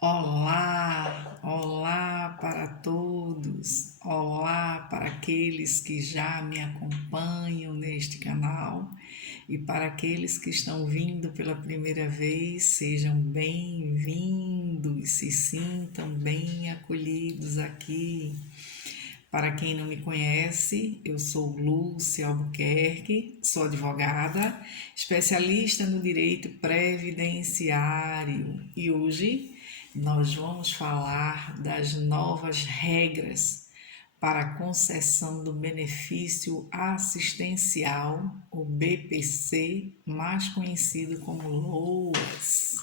Olá, olá para todos, olá para aqueles que já me acompanham neste canal e para aqueles que estão vindo pela primeira vez, sejam bem-vindos, se sintam bem acolhidos aqui. Para quem não me conhece, eu sou Lúcia Albuquerque, sou advogada, especialista no direito previdenciário e hoje nós vamos falar das novas regras para a concessão do benefício assistencial, o BPC, mais conhecido como LOAS.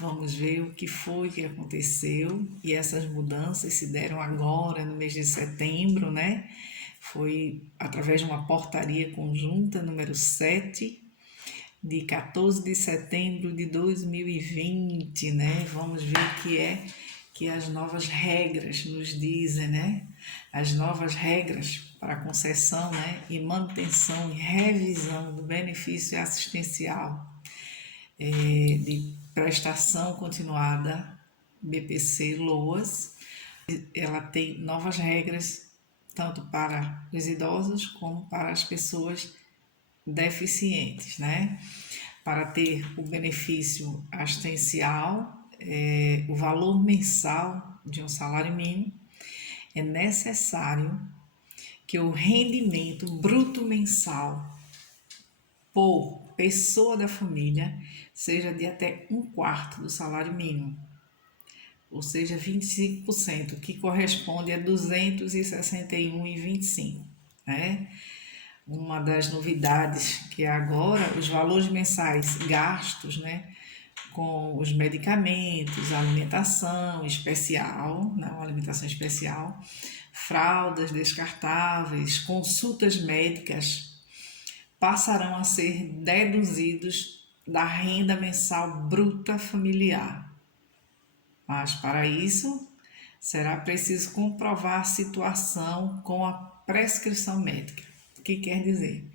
Vamos ver o que foi que aconteceu e essas mudanças se deram agora no mês de setembro, né? Foi através de uma portaria conjunta número 7 de 14 de setembro de 2020, né? Vamos ver o que é que as novas regras nos dizem, né? As novas regras para concessão, né? E manutenção e revisão do benefício assistencial de prestação continuada, BPC LOAS. Ela tem novas regras tanto para os idosos como para as pessoas deficientes, né? Para ter o benefício assistencial, o valor mensal de um salário mínimo, é necessário que o rendimento bruto mensal por pessoa da família seja de até um quarto do salário mínimo, ou seja, 25%, que corresponde a 261,25, né? Uma das novidades que é agora os valores mensais gastos, né, com os medicamentos, alimentação especial, não, alimentação especial, fraldas descartáveis, consultas médicas passarão a ser deduzidos da renda mensal bruta familiar. Mas para isso, será preciso comprovar a situação com a prescrição médica. O que quer dizer?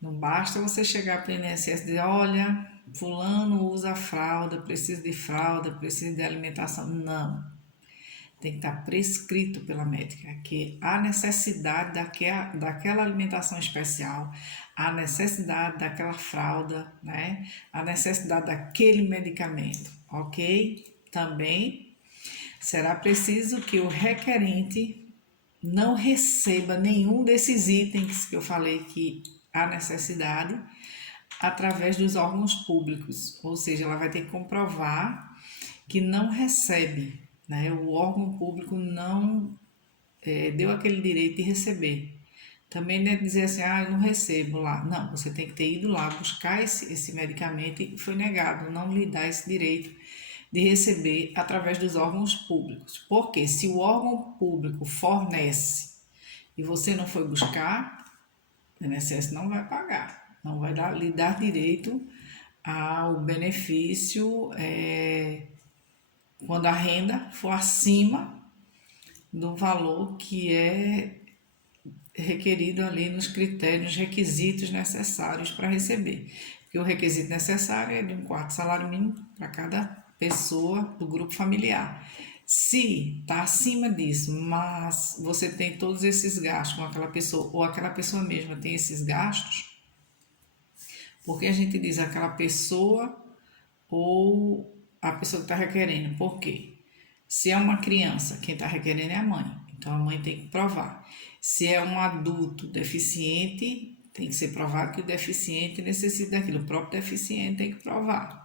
Não basta você chegar para o INSS e dizer, olha, fulano usa fralda, precisa de alimentação. Não. Tem que estar prescrito pela médica que há necessidade daquela alimentação especial, há necessidade daquela fralda, né? A necessidade daquele medicamento, ok? Também será preciso que o requerente não receba nenhum desses itens que eu falei que há necessidade através dos órgãos públicos, ou seja, ela vai ter que comprovar que não recebe, né? O órgão público não deu aquele direito de receber. Também não é dizer assim, eu não recebo lá. Não, você tem que ter ido lá buscar esse medicamento e foi negado, não lhe dá esse direito de receber através dos órgãos públicos. Porque se o órgão público fornece e você não foi buscar, o INSS não vai pagar, não vai lhe dar direito ao benefício quando a renda for acima do valor que é requerido ali nos critérios, requisitos necessários para receber. Porque o requisito necessário é de um quarto salário mínimo para cada pessoa do grupo familiar. Se está acima disso, mas você tem todos esses gastos com aquela pessoa, ou aquela pessoa mesma tem esses gastos, porque a gente diz aquela pessoa ou a pessoa que está requerendo. Por quê? Se é uma criança, quem está requerendo é a mãe. Então a mãe tem que provar. Se é um adulto deficiente, tem que ser provado que o deficiente necessita daquilo. O próprio deficiente tem que provar.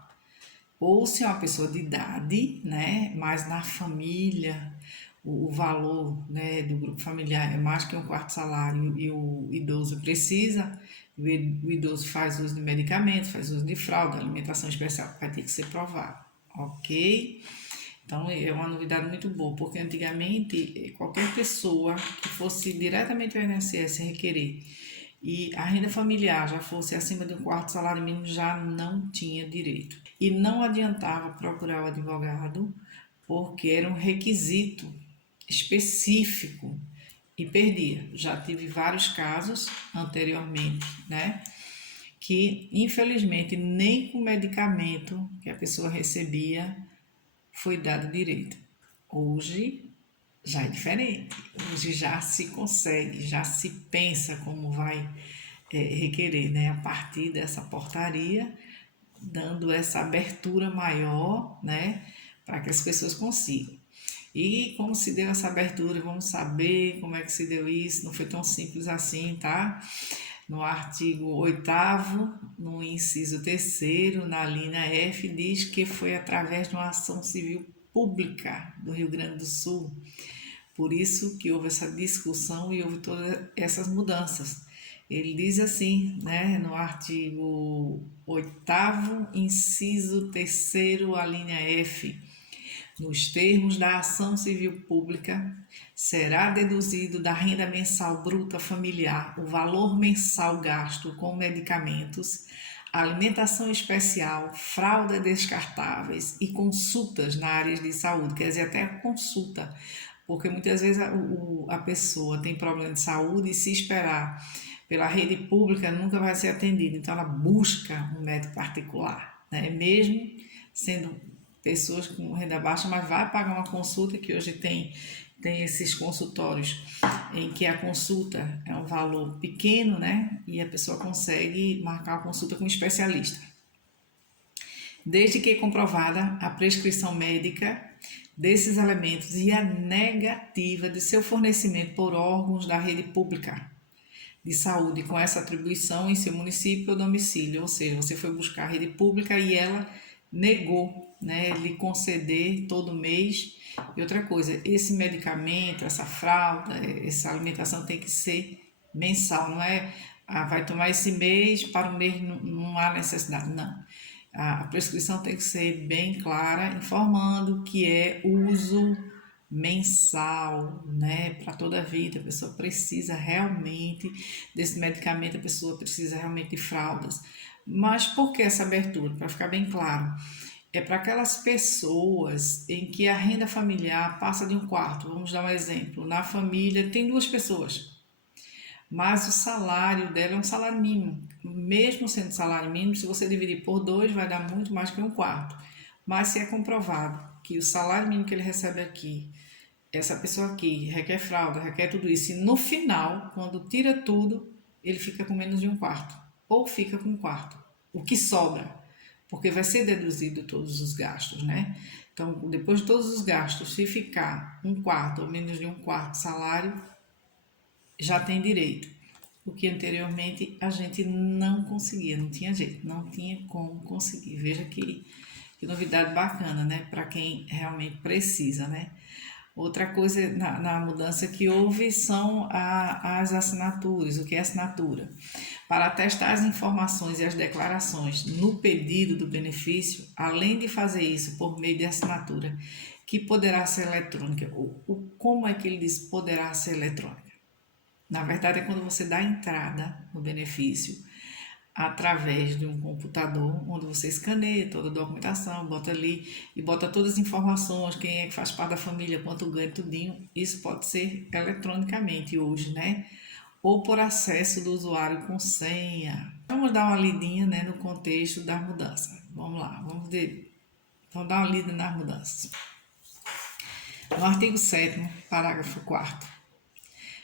Ou se é uma pessoa de idade, né, mas na família o valor, né, do grupo familiar é mais que um quarto salário e o idoso precisa, o idoso faz uso de medicamentos, faz uso de fralda, alimentação especial, vai ter que ser provado, ok? Então é uma novidade muito boa, porque antigamente qualquer pessoa que fosse diretamente ao INSS requerer e a renda familiar já fosse acima de um quarto salário mínimo, já não tinha direito. E não adiantava procurar o advogado, porque era um requisito específico e perdia. Já tive vários casos anteriormente, né? Que infelizmente nem com o medicamento que a pessoa recebia foi dado direito. Hoje já é diferente. Hoje já se consegue, já se pensa como vai requerer, né? A partir dessa portaria, dando essa abertura maior, né? Para que as pessoas consigam. E como se deu essa abertura, vamos saber como é que se deu isso, não foi tão simples assim, tá? No artigo 8º, no inciso 3º, na linha F, diz que foi através de uma ação civil pública do Rio Grande do Sul. Por isso que houve essa discussão e houve todas essas mudanças. Ele diz assim, né, no artigo 8º, inciso 3º, a linha F, nos termos da ação civil pública, será deduzido da renda mensal bruta familiar o valor mensal gasto com medicamentos, alimentação especial, fraldas descartáveis e consultas na área de saúde, quer dizer, até consulta, porque muitas vezes a pessoa tem problema de saúde e se esperar pela rede pública nunca vai ser atendida, então ela busca um médico particular, né? Mesmo sendo pessoas com renda baixa, mas vai pagar uma consulta, que hoje tem esses consultórios em que a consulta é um valor pequeno, né? E a pessoa consegue marcar uma consulta com um especialista. Desde que comprovada a prescrição médica desses elementos e a negativa de seu fornecimento por órgãos da rede pública de saúde com essa atribuição em seu município ou domicílio, ou seja, você foi buscar a rede pública e ela negou, né, lhe conceder todo mês. E outra coisa, esse medicamento, essa fralda, essa alimentação tem que ser mensal, não é vai tomar esse mês, para o mês não há necessidade, não. A prescrição tem que ser bem clara, informando que é uso mensal, né, para toda a vida. A pessoa precisa realmente desse medicamento, a pessoa precisa realmente de fraldas. Mas por que essa abertura? Para ficar bem claro, é para aquelas pessoas em que a renda familiar passa de um quarto. Vamos dar um exemplo. Na família tem 2 pessoas, mas o salário dela é um salário mínimo. Mesmo sendo salário mínimo, se você dividir por 2, vai dar muito mais que um quarto. Mas se é comprovado que o salário mínimo que ele recebe aqui, essa pessoa aqui requer fralda, requer tudo isso, e no final, quando tira tudo, ele fica com menos de um quarto, ou fica com um quarto, o que sobra, porque vai ser deduzido todos os gastos, né? Então, depois de todos os gastos, se ficar um quarto ou menos de um quarto salário, já tem direito. O que anteriormente a gente não conseguia, não tinha jeito, não tinha como conseguir. Veja que novidade bacana, né? Para quem realmente precisa, né? Outra coisa na mudança que houve são as assinaturas. O que é assinatura? Para atestar as informações e as declarações no pedido do benefício, além de fazer isso por meio de assinatura, que poderá ser eletrônica. Como é que ele diz poderá ser eletrônica? Na verdade, é quando você dá entrada no benefício através de um computador, onde você escaneia toda a documentação, bota ali e bota todas as informações, quem é que faz parte da família, quanto ganha, tudinho. Isso pode ser eletronicamente hoje, né? Ou por acesso do usuário com senha. Vamos dar uma lidinha, né, no contexto das mudanças. Vamos lá, vamos dar uma lida nas mudanças. No artigo 7º, parágrafo 4º,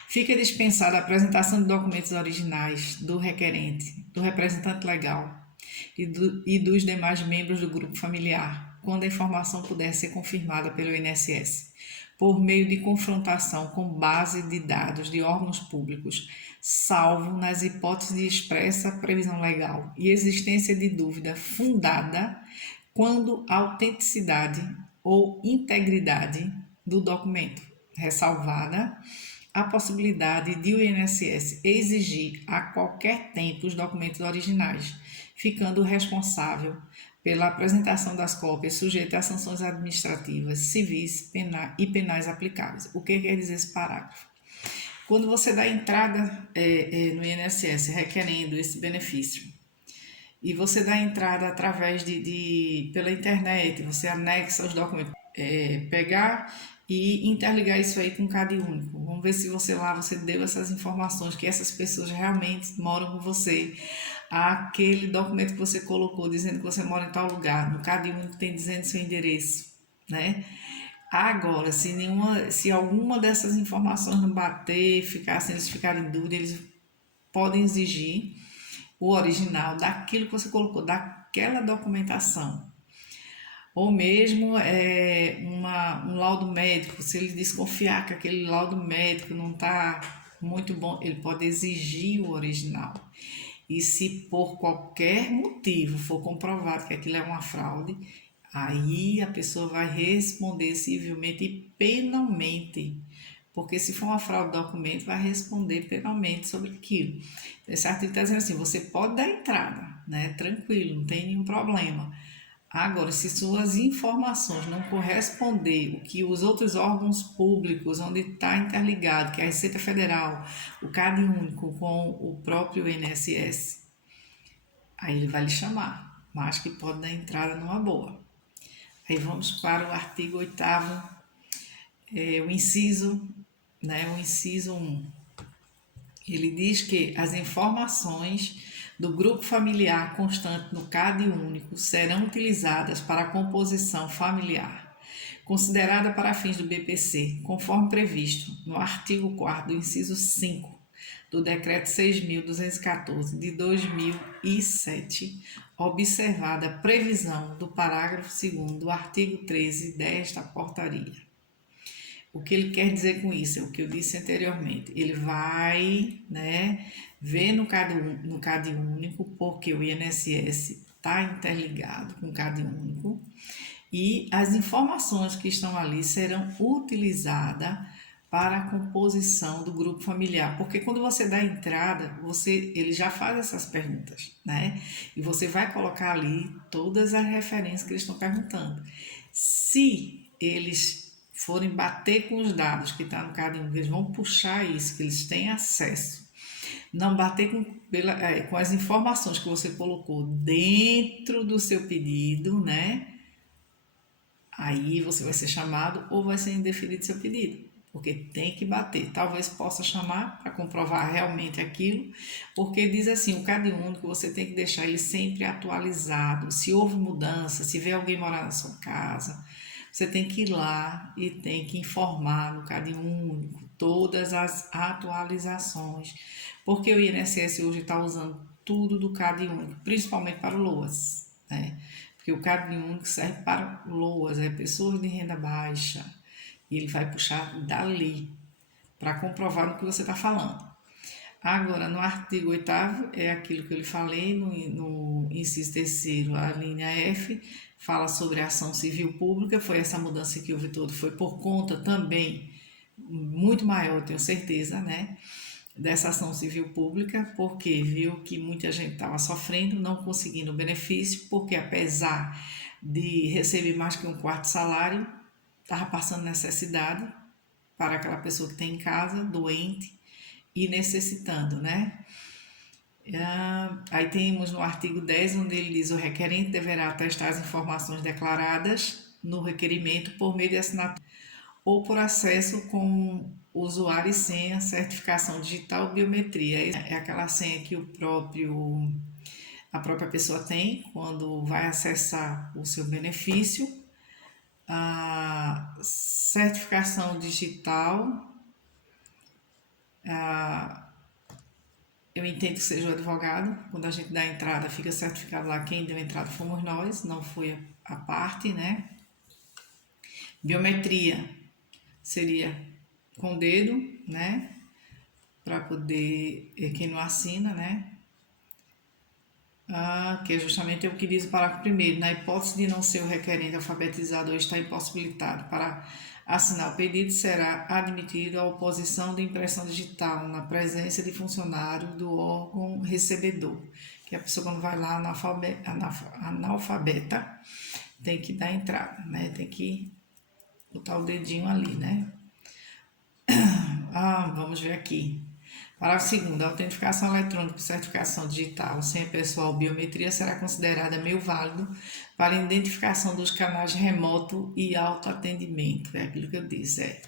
fica dispensada a apresentação de documentos originais do requerente, do representante legal e dos demais membros do grupo familiar, quando a informação puder ser confirmada pelo INSS, por meio de confrontação com base de dados de órgãos públicos, salvo nas hipóteses de expressa previsão legal e existência de dúvida fundada quando a autenticidade ou integridade do documento, ressalvada a possibilidade de o INSS exigir a qualquer tempo os documentos originais, ficando o responsável pela apresentação das cópias sujeita a sanções administrativas, civis e penais aplicáveis. O que quer dizer esse parágrafo? Quando você dá entrada no INSS requerendo esse benefício, e você dá entrada através pela internet, você anexa os documentos, pegar e interligar isso aí com um CAD único. Vamos ver se você deu essas informações, que essas pessoas realmente moram com você. Aquele documento que você colocou dizendo que você mora em tal lugar, no CAD único tem dizendo seu endereço, né? Agora, se alguma dessas informações não bater, eles ficarem em dúvida, eles podem exigir o original daquilo que você colocou, daquela documentação. Ou mesmo um laudo médico, se ele desconfiar que aquele laudo médico não está muito bom, ele pode exigir o original. E se por qualquer motivo for comprovado que aquilo é uma fraude, aí a pessoa vai responder civilmente e penalmente. Porque se for uma fraude de documento, vai responder penalmente sobre aquilo. Esse artigo está dizendo assim, você pode dar entrada, né? Tranquilo, não tem nenhum problema. Agora, se suas informações não corresponder o que os outros órgãos públicos, onde está interligado, que é a Receita Federal, o CAD único com o próprio INSS, aí ele vai lhe chamar, mas que pode dar entrada numa boa. Aí vamos para o artigo 8º, o inciso, o inciso 1. Ele diz que as informações do grupo familiar constante no CAD único serão utilizadas para a composição familiar, considerada para fins do BPC, conforme previsto no artigo 4º do inciso 5 do Decreto 6.214 de 2007, observada a previsão do parágrafo 2º do artigo 13 desta portaria. O que ele quer dizer com isso? É o que eu disse anteriormente. Ele vai, ver no CAD único, porque o INSS está interligado com o CAD único, e as informações que estão ali serão utilizadas para a composição do grupo familiar. Porque quando você dá entrada, ele já faz essas perguntas, né? E você vai colocar ali todas as referências que eles estão perguntando. Se eles forem bater com os dados que está no CAD único, eles vão puxar isso, que eles têm acesso. Não bater com as informações que você colocou dentro do seu pedido, né? Aí você vai ser chamado ou vai ser indeferido seu pedido, porque tem que bater. Talvez possa chamar para comprovar realmente aquilo, porque diz assim, o CAD único você tem que deixar ele sempre atualizado. Se houve mudança, se vê alguém morar na sua casa, você tem que ir lá e tem que informar no CAD único todas as atualizações, porque o INSS hoje está usando tudo do CAD único, principalmente para o LOAS, né? Porque o CAD único serve para LOAS, pessoas de renda baixa, e ele vai puxar dali para comprovar o que você está falando. Agora, no artigo 8º, é aquilo que eu lhe falei, no inciso 3º, a linha F, fala sobre a ação civil pública, foi essa mudança que houve todo, foi por conta também, muito maior, tenho certeza, né? Dessa ação civil pública, porque viu que muita gente estava sofrendo, não conseguindo benefício, porque apesar de receber mais que um quarto salário, estava passando necessidade para aquela pessoa que tem em casa, doente e necessitando, né? Aí temos no artigo 10, onde ele diz: o requerente deverá atestar as informações declaradas no requerimento por meio de assinatura ou por acesso com usuário e senha, certificação digital, biometria. É aquela senha que a própria pessoa tem quando vai acessar o seu benefício. A certificação digital, eu entendo que seja o advogado. Quando a gente dá a entrada, fica certificado lá, quem deu a entrada fomos nós, não foi a parte, né? Biometria seria com o dedo, né? Para poder, quem não assina, né? Que é justamente o que diz o parágrafo 1º. Na hipótese de não ser o requerente alfabetizado ou estar impossibilitado para assinar o pedido, será admitida a oposição de impressão digital na presença de funcionário do órgão recebedor, que a pessoa, quando vai lá analfabeta, tem que dar entrada, né? Tem que botar o dedinho ali, né? Vamos ver aqui. Parágrafo 2º. A autentificação eletrônica e certificação digital, senha pessoal, biometria será considerada meio válido para a identificação dos canais remoto e autoatendimento. É aquilo que eu disse,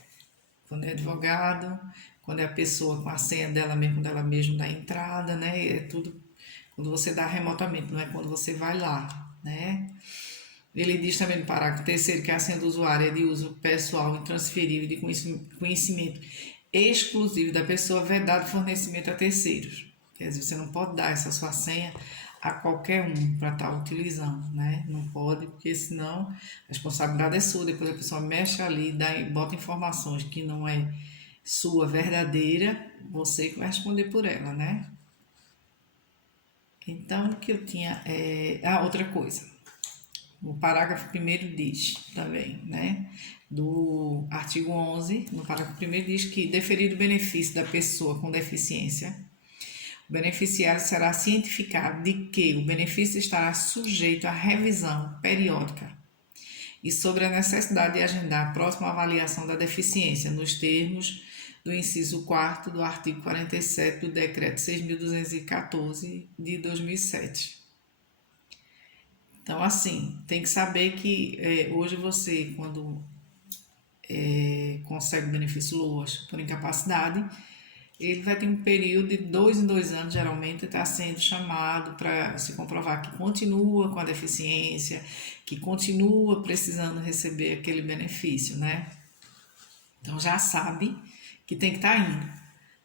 quando é advogado, quando é a pessoa com a senha dela mesmo, dela mesma da entrada, né? É tudo quando você dá remotamente, não é quando você vai lá, né? Ele diz também no parágrafo terceiro que a senha do usuário é de uso pessoal, intransferível, de conhecimento exclusivo da pessoa, vedado fornecimento a terceiros. Quer dizer, você não pode dar essa sua senha a qualquer um para estar utilizando, né? Não pode, porque senão a responsabilidade é sua. Depois a pessoa mexe ali, bota informações que não é sua verdadeira, você que vai responder por ela, né? Então, o que eu tinha é. Outra coisa. O parágrafo primeiro diz também, né? Do artigo 11, no parágrafo primeiro diz que, deferido o benefício da pessoa com deficiência, o beneficiário será cientificado de que o benefício estará sujeito à revisão periódica e sobre a necessidade de agendar a próxima avaliação da deficiência, nos termos do inciso 4º do artigo 47 do Decreto 6.214 de 2007. Então, assim, tem que saber que hoje você, quando consegue o benefício LOAS por incapacidade, ele vai ter um período de 2 em 2 anos, geralmente, está sendo chamado para se comprovar que continua com a deficiência, que continua precisando receber aquele benefício, né? Então já sabe que tem que estar indo.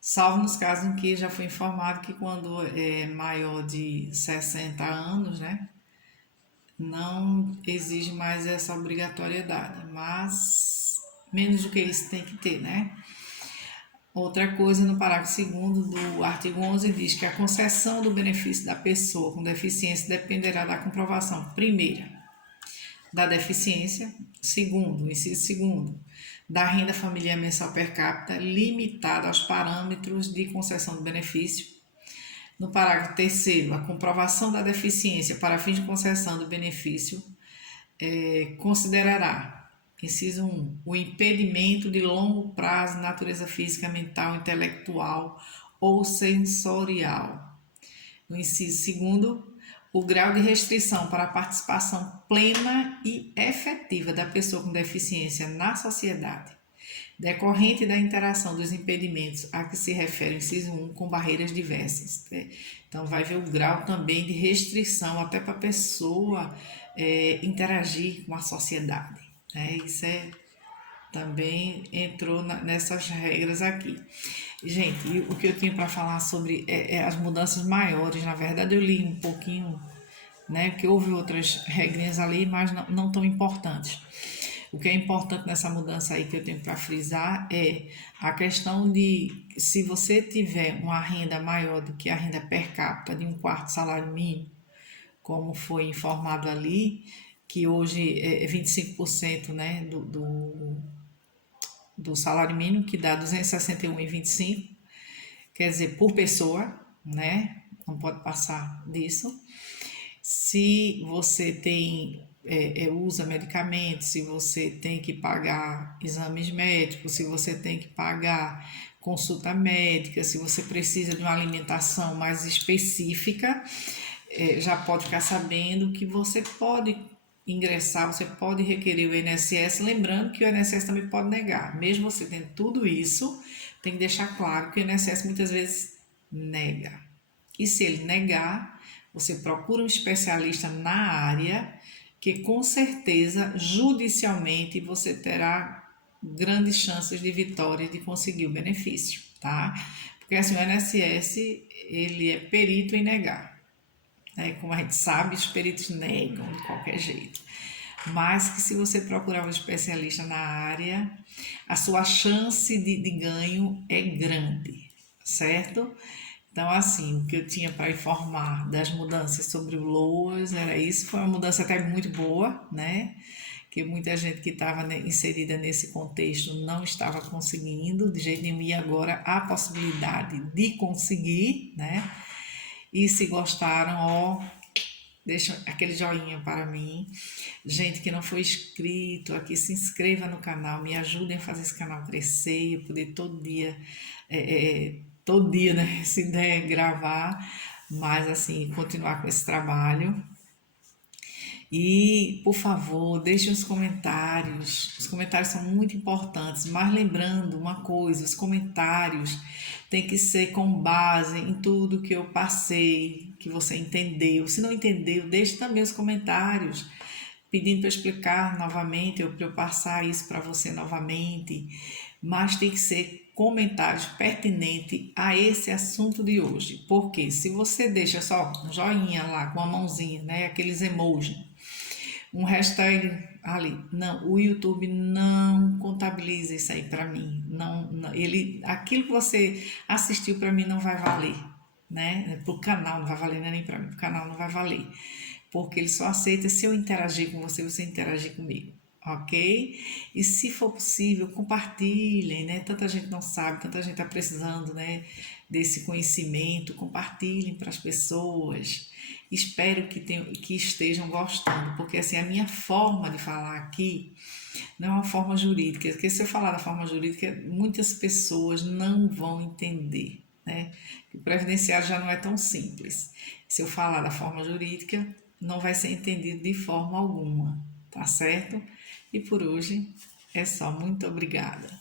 Salvo nos casos em que já foi informado que quando é maior de 60 anos, né? Não exige mais essa obrigatoriedade, mas menos do que isso tem que ter, né? Outra coisa, no parágrafo 2º do artigo 11 diz que a concessão do benefício da pessoa com deficiência dependerá da comprovação, primeira, da deficiência, segundo, inciso segundo, da renda familiar mensal per capita limitada aos parâmetros de concessão do benefício. No parágrafo 3º, a comprovação da deficiência para fins de concessão do benefício considerará, inciso 1, o impedimento de longo prazo de natureza física, mental, intelectual ou sensorial. No inciso 2º, o grau de restrição para a participação plena e efetiva da pessoa com deficiência na sociedade, decorrente da interação dos impedimentos a que se refere o inciso 1 com barreiras diversas. Então, vai ver o grau também de restrição até para a pessoa interagir com a sociedade. Isso também entrou nessas regras aqui. Gente, o que eu tinha para falar sobre as mudanças maiores, na verdade eu li um pouquinho, né, que houve outras regrinhas ali, mas não tão importantes. O que é importante nessa mudança aí que eu tenho para frisar é a questão de se você tiver uma renda maior do que a renda per capita de 1/4 salário mínimo, como foi informado ali, que hoje é 25%, né, do salário mínimo, que dá 261,25, quer dizer, por pessoa, né? Não pode passar disso. Se você usa medicamentos, se você tem que pagar exames médicos, se você tem que pagar consulta médica, se você precisa de uma alimentação mais específica, já pode ficar sabendo que você pode ingressar, você pode requerer o INSS, lembrando que o INSS também pode negar. Mesmo você tendo tudo isso, tem que deixar claro que o INSS muitas vezes nega. E se ele negar, você procura um especialista na área, que com certeza, judicialmente, você terá grandes chances de vitória de conseguir o benefício, tá? Porque assim, o INSS, ele é perito em negar. Como a gente sabe, os peritos negam de qualquer jeito. Mas que se você procurar um especialista na área, a sua chance de ganho é grande, certo? Então, assim, o que eu tinha para informar das mudanças sobre o LOAS era isso. Foi uma mudança até muito boa, né? Que muita gente que estava inserida nesse contexto não estava conseguindo de jeito nenhum, e agora há possibilidade de conseguir, né? E se gostaram, deixa aquele joinha para mim. Gente que não foi inscrito aqui, se inscreva no canal, me ajudem a fazer esse canal crescer, eu poder todo dia, né, se der, gravar, mas assim, continuar com esse trabalho. E, por favor, deixem os comentários são muito importantes, mas lembrando uma coisa, os comentários têm que ser com base em tudo que eu passei, que você entendeu. Se não entendeu, deixe também os comentários, pedindo para eu explicar novamente, ou para eu passar isso para você novamente, mas tem que ser comentários pertinentes a esse assunto de hoje. Porque se você deixa só um joinha lá com a mãozinha, né, aqueles emojis, um hashtag ali, não, o YouTube não contabiliza isso aí para mim. Ele, aquilo que você assistiu para mim não vai valer, né? Pro canal não vai valer, nem para mim, pro canal não vai valer, porque ele só aceita se eu interagir com você, você interagir comigo, ok? E se for possível, compartilhem, né? Tanta gente não sabe, tanta gente está precisando, né, desse conhecimento. Compartilhem para as pessoas. Espero que estejam gostando, porque assim, a minha forma de falar aqui não é uma forma jurídica, porque se eu falar da forma jurídica, muitas pessoas não vão entender, né? O previdenciário já não é tão simples. Se eu falar da forma jurídica, não vai ser entendido de forma alguma, tá certo? E por hoje é só. Muito obrigada.